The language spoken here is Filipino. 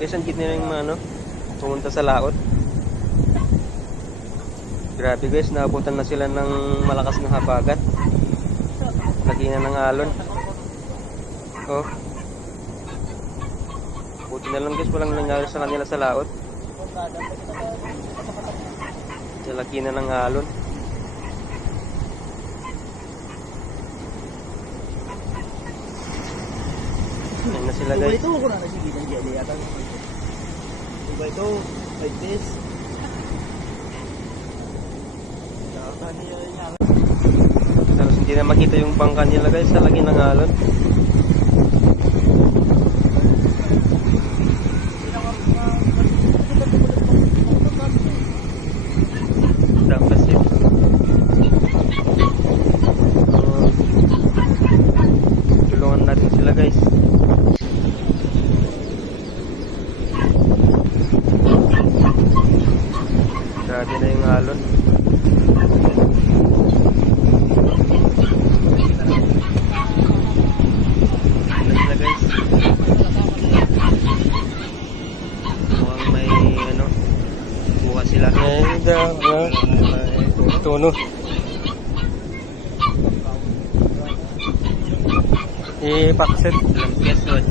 Guys, ang gitna yung ano, pumunta sa laot. Grabe guys, naabutan na sila ng malakas na habagat. Lagi na ng alon. Oh. Buti na lang guys, walang nangyari sa kanila sa laot. Lagi na ng alon. Ayan na sila guys. Ito ko na sige ng jelly yata. Ito, like this. Tapos hindi na makita yung bangka nila guys sa lagi ng alon. Dapat yun. Tulungan natin sila guys. Grabe na yung alon. Sila guys. Mukhang may ano, buka sila. Tono. Ipaksit. Guess what?